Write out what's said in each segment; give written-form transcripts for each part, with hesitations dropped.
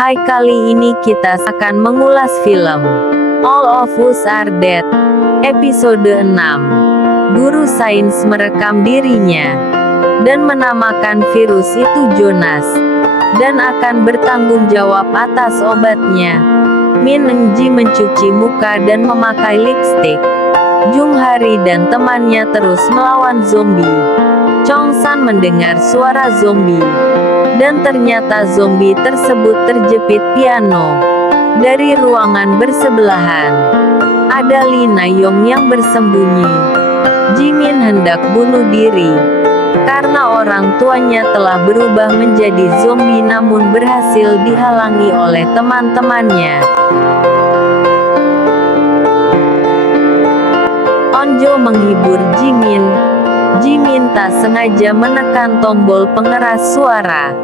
Hai, kali ini kita akan mengulas film All of Us Are Dead, episode 6. Guru sains merekam dirinya dan menamakan virus itu Jonas, dan akan bertanggung jawab atas obatnya. Min Eun-ji mencuci muka dan memakai lipstik. Jung Hari dan temannya terus melawan zombie. Chong San mendengar suara zombie, dan ternyata zombie tersebut terjepit piano. Dari ruangan bersebelahan, ada Lee Na-yong yang bersembunyi. Jimin hendak bunuh diri, karena orang tuanya telah berubah menjadi zombie namun berhasil dihalangi oleh teman-temannya. Onjo menghibur Jimin. Jimin tak sengaja menekan tombol pengeras suara.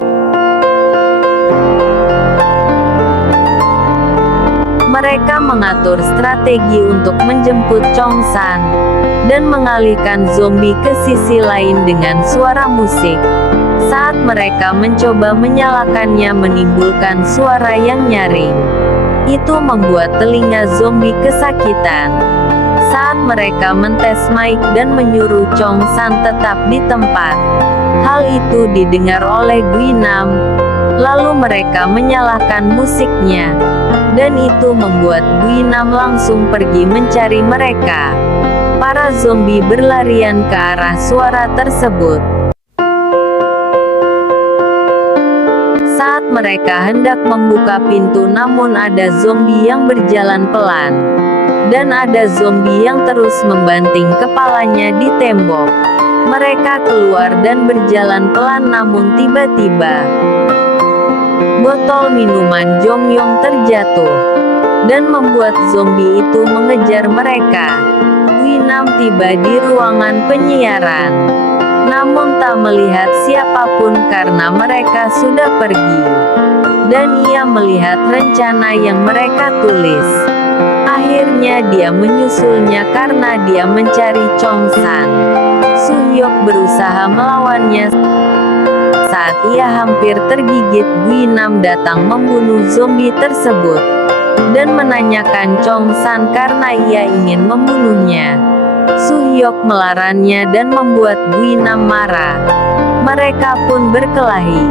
Mereka mengatur strategi untuk menjemput Chong San dan mengalihkan zombie ke sisi lain dengan suara musik. Saat mereka mencoba menyalakannya menimbulkan suara yang nyaring. Itu membuat telinga zombie kesakitan. Saat mereka mentes mic dan menyuruh Chong San tetap di tempat, hal itu didengar oleh Guinam. Lalu mereka menyalakan musiknya, dan itu membuat Guinam langsung pergi mencari mereka. Para zombie berlarian ke arah suara tersebut. Saat mereka hendak membuka pintu namun ada zombie yang berjalan pelan. Dan ada zombie yang terus membanting kepalanya di tembok. Mereka keluar dan berjalan pelan namun tiba-tiba botol minuman Jongyong terjatuh dan membuat zombie itu mengejar mereka. Guinam tiba di ruangan penyiaran, namun tak melihat siapapun karena mereka sudah pergi. Dan ia melihat rencana yang mereka tulis. Akhirnya dia menyusulnya karena dia mencari Chong San. Su-hyuk berusaha melawannya. Saat ia hampir tergigit, Guinam datang membunuh zombie tersebut dan menanyakan Chong San karena ia ingin membunuhnya. Su-hyuk melarangnya dan membuat Guinam marah. Mereka pun berkelahi.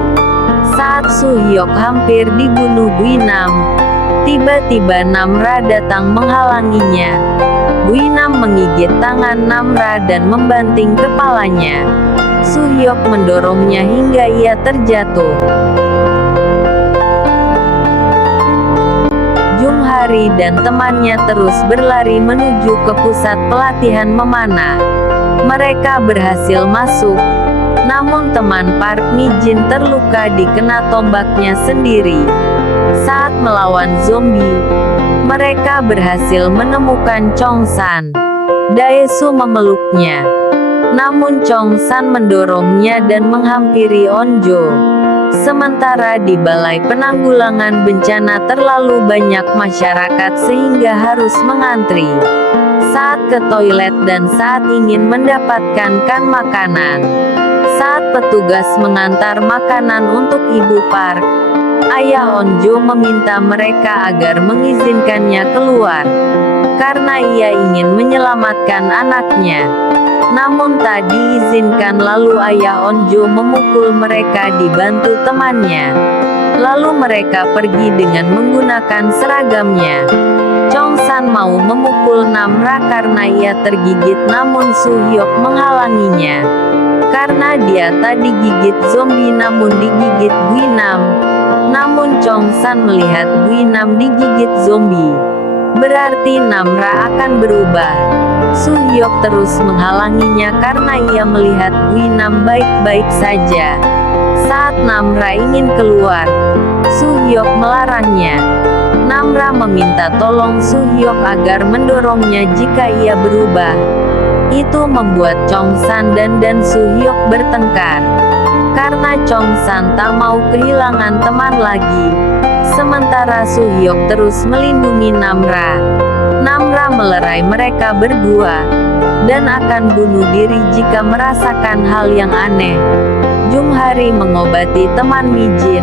Saat Su-hyuk hampir dibunuh Guinam, tiba-tiba Namra datang menghalanginya. Guinam menggigit tangan Namra dan membanting kepalanya. Su-hyuk mendorongnya hingga ia terjatuh. Jung Hari dan temannya terus berlari menuju ke pusat pelatihan memanah. Mereka berhasil masuk, namun teman Park Mi-jin terluka dikena tombaknya sendiri. Saat melawan zombie, mereka berhasil menemukan Chong San. Daesu memeluknya, namun Chong San mendorongnya dan menghampiri Onjo. Sementara di Balai Penanggulangan Bencana terlalu banyak masyarakat sehingga harus mengantri saat ke toilet dan saat ingin mendapatkan makanan. Saat petugas mengantar makanan untuk Ibu Park, Ayah Onjo meminta mereka agar mengizinkannya keluar, karena ia ingin menyelamatkan anaknya. Namun tak diizinkan, lalu Ayah Onjo memukul mereka dibantu temannya. Lalu mereka pergi dengan menggunakan seragamnya. Chong San mau memukul Namra karena ia tergigit namun Su-hyuk menghalanginya. Karena dia tak digigit zombie namun digigit Guinam. Namun Chong San melihat Guinam digigit zombie, berarti Namra akan berubah. Su-hyuk terus menghalanginya karena ia melihat Guinam baik-baik saja. Saat Namra ingin keluar, Su-hyuk melarangnya. Namra meminta tolong Su-hyuk agar mendorongnya jika ia berubah. Itu membuat Chong San dan Su-hyuk bertengkar. Karena Chong San tak mau kehilangan teman lagi. Sementara Su-hyuk terus melindungi Namra. Namra melerai mereka berdua, dan akan bunuh diri jika merasakan hal yang aneh. Jung Hari mengobati teman Mi-jin.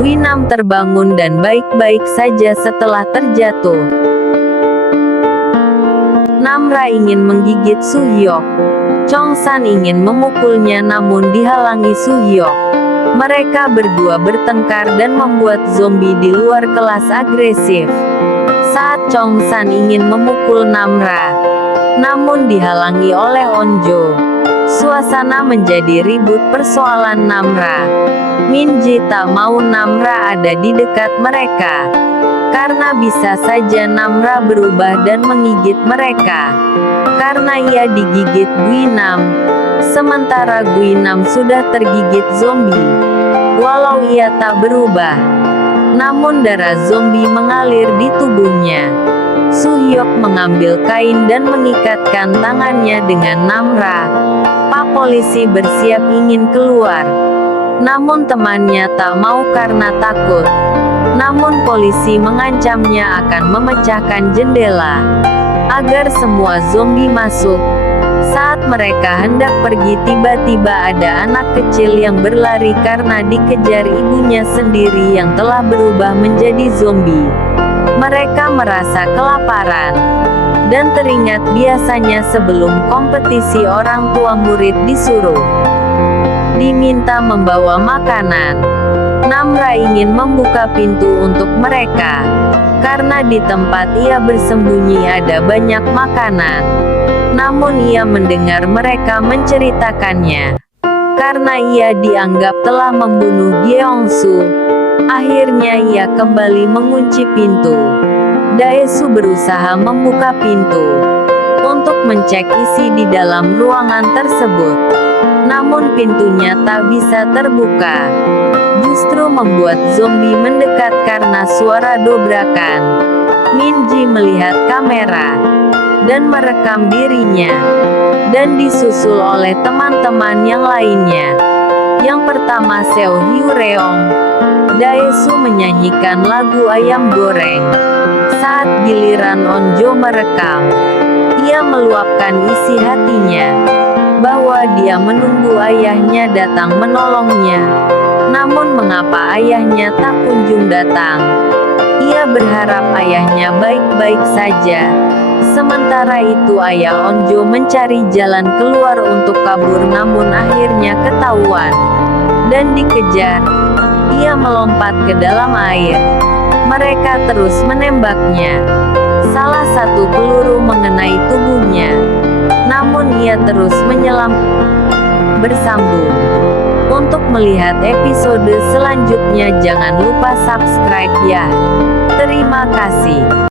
Guinam terbangun dan baik-baik saja setelah terjatuh. Namra ingin menggigit Suhyok. Chongsan ingin memukulnya namun dihalangi Suhyok. Mereka berdua bertengkar dan membuat zombie di luar kelas agresif. Saat Chongsan ingin memukul Namra, namun dihalangi oleh Onjo. Suasana menjadi ribut persoalan Namra. Minji tak mau Namra ada di dekat mereka, karena bisa saja Namra berubah dan menggigit mereka. Karena ia digigit Guinam, sementara Guinam sudah tergigit zombie. Walau ia tak berubah, namun darah zombie mengalir di tubuhnya. Suhyok mengambil kain dan mengikatkan tangannya dengan Namra. Pak polisi bersiap ingin keluar, namun temannya tak mau karena takut. Namun polisi mengancamnya akan memecahkan jendela agar semua zombie masuk. Saat mereka hendak pergi, tiba-tiba ada anak kecil yang berlari karena dikejar ibunya sendiri yang telah berubah menjadi zombie. Mereka merasa kelaparan dan teringat biasanya sebelum kompetisi orang tua murid disuruh diminta membawa makanan. Namra ingin membuka pintu untuk mereka, karena di tempat ia bersembunyi ada banyak makanan. Namun ia mendengar mereka menceritakannya, karena ia dianggap telah membunuh Gyeongsu. Akhirnya ia kembali mengunci pintu. Daesu berusaha membuka pintu untuk mencek isi di dalam ruangan tersebut, namun pintunya tak bisa terbuka. Justru membuat zombie mendekat karena suara dobrakan. Minji melihat kamera dan merekam dirinya, dan disusul oleh teman-teman yang lainnya. Yang pertama Seo Hyoreong. Daesu menyanyikan lagu ayam goreng. Saat giliran Onjo merekam, ia meluapkan isi hatinya, bahwa dia menunggu ayahnya datang menolongnya. Namun mengapa ayahnya tak kunjung datang? Ia berharap ayahnya baik-baik saja. Sementara itu ayah Onjo mencari jalan keluar untuk kabur, namun akhirnya ketahuan dan dikejar. Ia melompat ke dalam air. Mereka terus menembaknya. Salah satu peluru mengenai tubuhnya, namun ia terus menyelam. Bersambung. Untuk melihat episode selanjutnya jangan lupa subscribe ya. Terima kasih.